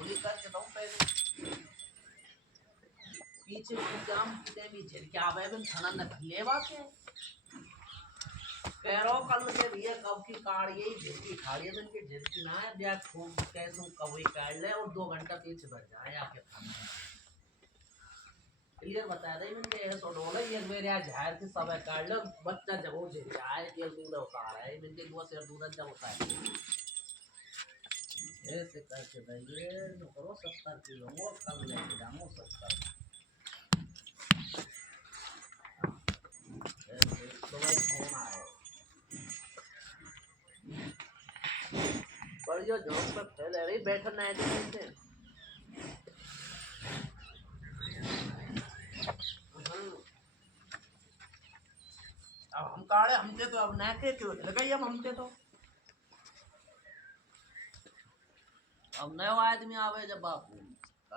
खुली करके दो पहले पीछे जाम पीछे भी झिड़के आवे बिन थाना न ले बात है पैरों कल से ये कब की कार यही झिड़की खाड़ी बिन के झिड़की ना है ब्याह खूब कैसे कभी काट ले और 2 घंटा पीछे बढ़ जाए आके थाने क्लियर बता रहे मैंने ये तो डोले ये मेरे आज झाड़ के सब काट लो बच्चा जब हो जाए के दूध उतार है मैंने वो से दूध जब होता है ऐसे करके भाई नो करो 70 किलो और कल लेके जाऊं 70 ऐसे तो भाई फोन आया पर जो जॉब पर पहले रही बैठना है कैसे अब हम काढ़े हमसे तो अब नाके क्यों लगाइए अब हमसे तो अब नया आदमी आवे जब बापू